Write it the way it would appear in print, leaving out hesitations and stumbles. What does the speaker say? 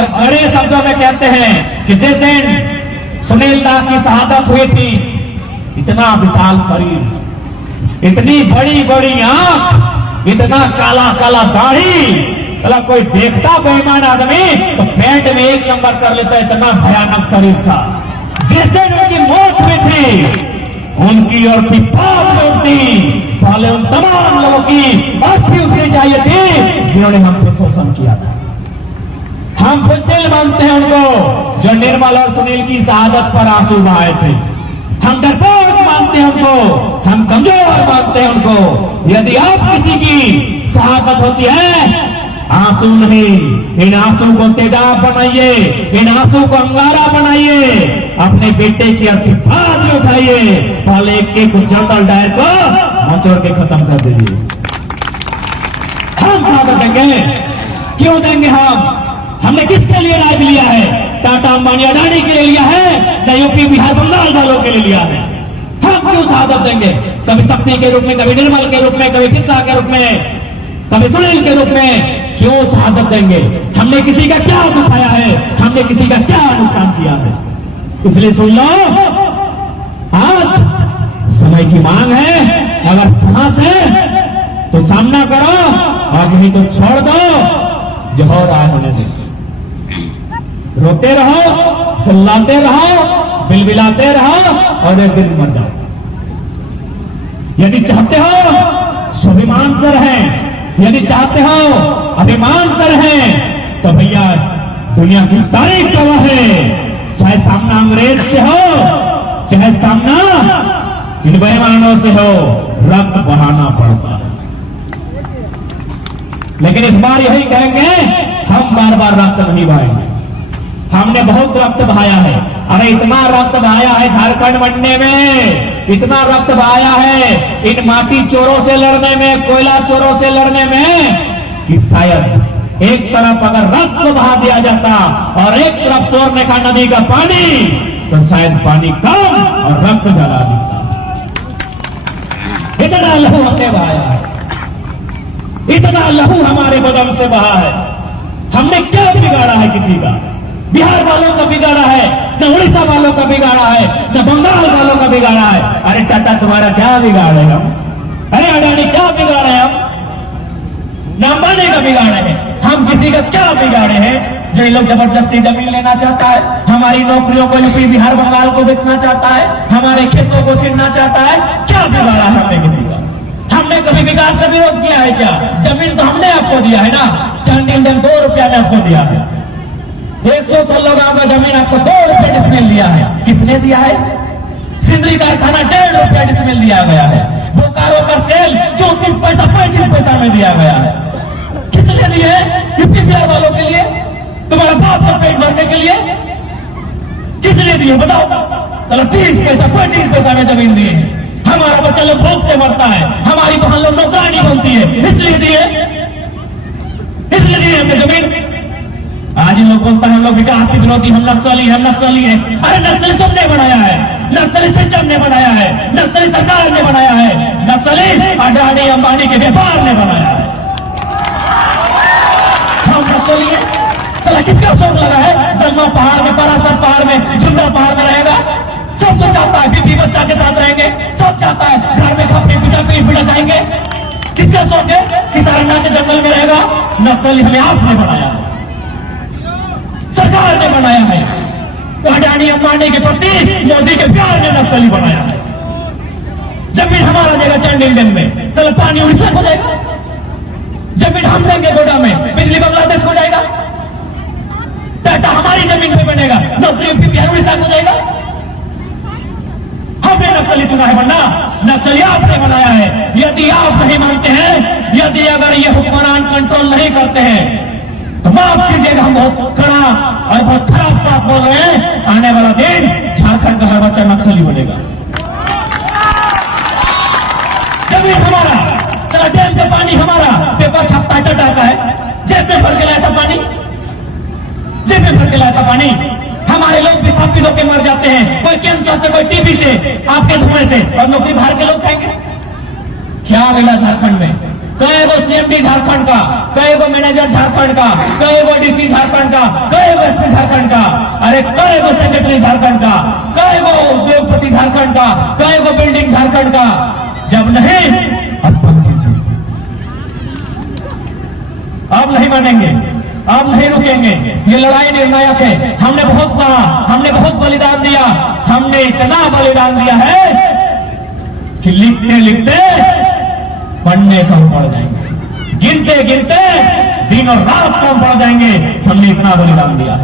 और कड़े शब्दों में कहते हैं कि जिस दिन सुनील दा की शहादत हुई थी, इतना विशाल शरीर, इतनी बड़ी बड़ी आंख, इतना काला काला दाढ़ी, मतलब कोई देखता बेईमान आदमी तो पेट में एक नंबर कर लेता, इतना भयानक शरीर था। जिस दिन उनकी मौत हुई थी, उनकी और की बात उठती, पहले उन तमाम लोगों की अर्थी उठनी चाहिए थी जिन्होंने हम पे शोषण किया था। हम बुज़दिल मानते हैं उनको जो निर्मल और सुनील की शहादत पर आंसू बहाए थे। हम डरपोक मानते हैं उनको, हम कमजोर मानते हैं उनको। यदि आप किसी की शहादत होती है, आंसू नहीं, इन आंसू को तेजाब बनाइए, इन आंसू को अंगारा बनाइए, अपने बेटे की अर्थी बात उठाइए, पहले एक जनरल डायर को मचोड़ के खत्म कर दीजिए। हम शहादत देंगे, क्यों देंगे? हमने किसके लिए राज लिया है? टाटा अंबानी अडानी के लिए लिया है, न यूपी बिहार बंगाल वालों के लिए लिया है। हम क्यों शहादत देंगे? कभी शक्ति के रूप में, कभी निर्मल के रूप में, कभी किस्सा के रूप में, कभी सुनील के रूप में क्यों शहादत देंगे? हमने किसी का क्या दुखाया है? हमने किसी का क्या नुकसान किया है? इसलिए सुन लो, आज समय की मांग है। अगर साहस है तो सामना करो, और नहीं तो छोड़ दो, जो हो रहा है होने दो। रोते रहो, चिल्लाते रहो, बिलबिलाते रहो, और एक दिन मर जाओ। यदि चाहते हो स्वाभिमान से रहें, यदि चाहते हो अभिमान से रहें, तो भैया दुनिया की तारीफ का है, चाहे सामना अंग्रेज से हो, चाहे सामना इन बेईमानों से हो, रक्त बहाना पड़ता है। लेकिन इस बार यही कहेंगे, हम बार बार रक्त नहीं बहाएंगे। हमने बहुत रक्त बहाया है। अरे इतना रक्त बहाया है झारखंड बनने में, इतना रक्त बहाया है इन माटी चोरों से लड़ने में, कोयला चोरों से लड़ने में, कि शायद एक तरफ अगर रक्त बहा दिया जाता और एक तरफ सोरने का नदी का पानी, तो शायद पानी कम और रक्त जला देता। इतना लहू हमने बहाया है, इतना लहू हमारे बदन से बहा है। हमने क्या बिगाड़ा है किसी का? बिहार वालों का बिगाड़ा है, न उड़ीसा वालों का बिगाड़ा है, न बंगाल वालों का बिगाड़ा है। अरे टाटा तुम्हारा क्या बिगाड़े हम? अरे अडानी क्या बिगाड़े हम? न अंबानी का बिगाड़े हैं हम? किसी का क्या बिगाड़े हैं? जो ये लोग जबरदस्ती जमीन लेना चाहता है, हमारी नौकरियों को यूपी बिहार बंगाल को बेचना चाहता है, हमारे खेतों को छीनना चाहता है, क्या बिगाड़ा है हमने किसी का? हमने कभी विकास का विरोध किया है क्या? जमीन तो हमने आपको दिया है ना, चंद इंडियन 2 रुपया में आपको दिया है। 116 गांव का जमीन आपको 2 रुपये डिसमिल दिया है। किसने दिया है? सिंदरी कारखाना 1.5 रुपया डिसमिल दिया गया है। बोकारो का सेल 34 पैसा 35 पैसा में दिया गया है। किस लिए दिए? यूपी बिहार वालों के लिए, तुम्हारा बाप का पेट भरने के लिए। किस लिए दिए बताओ? चलो 30 पैसा 35 पैसा में जमीन दिए। हमारा बच्चा लोग भूख से मरता है, हमारी तो हम लोग नौकरानी बनती है, इसलिए दिए, इसलिए दिए हमने जमीन। आज इन लोग बोलता है हम लोग विकास विरोधी, हम नक्सली, हम नक्सली हैं। अरे नक्सली तुमने बनाया है, नक्सली सिस्टम ने बनाया है, नक्सली सरकार ने बनाया है, नक्सली अडानी अंबानी के व्यापार ने बनाया है। हम नक्सली हैं। चला किसका शौक लगा है जलमा पहाड़ में, परासर पहाड़ में, झुंडा पहाड़ में रहेगा? सब तो चाहता है बीबी बच्चा के साथ रहेंगे, सब चाहता है घर में खपे पिटा पीट पिटा जाएंगे। किसका शौक है कि सारंगा के जंगल में रहेगा? नक्सली हमें आपने बनाया है, सरकार ने बनाया है। अडानी अंबानी के प्रति मोदी के प्यार ने नक्सली बनाया है। जमीन हमारा देगा चंद इंडियन में, चलो पानी उड़ीसा को जाएगा, जमीन हम देंगे गोडा में, बिजली बांग्लादेश को जाएगा, टाटा हमारी जमीन पे बनेगा, नौकरी यूपी बिहार उड़ीसा को जाएगा। हमने नक्सली चुना है बनना, नक्सली आपने बनाया है। यदि आप नहीं मानते हैं, यदि अगर ये हुक्मरान कंट्रोल नहीं करते हैं, तो माफ कीजिएगा, हम बहुत कड़ा और बहुत खराब बात बोल रहे हैं। आने वाला दिन झारखंड का हर बच्चा नक्सली बनेगा। जमीन हमारा, चला डैम का पानी हमारा, पेपर छपता है टाटा का है, जेब में भर के लाया था पानी, जेब में भर के लाया था पानी। हमारे लोग विस्थापित होकर मर जाते हैं, कोई कैंसर से, कोई टीबी से, आपके धुएं से, और नौकरी बाहर के लोग खाएंगे। क्या मिला झारखंड में? कई गो सीएमडी झारखंड का, कई गो मैनेजर झारखंड का, कई गो डीसी झारखंड का, कई अरे कई गो सेक्रेटरी झारखंड का, कई गो उद्योगपति झारखंड का, कई गो बिल्डिंग झारखंड का, जब नहीं अब बंद कीजिए। अब नहीं मानेंगे, अब नहीं रुकेंगे। ये लड़ाई निर्णायक है। हमने बहुत सहा, हमने बहुत बलिदान दिया, हमने इतना बलिदान दिया है कि लिखते लिखते पढ़ने कम पड़ जाएंगे, गिनते गिनते दिन और रात कम पड़ जाएंगे। हमने इतना बलिदान दिया।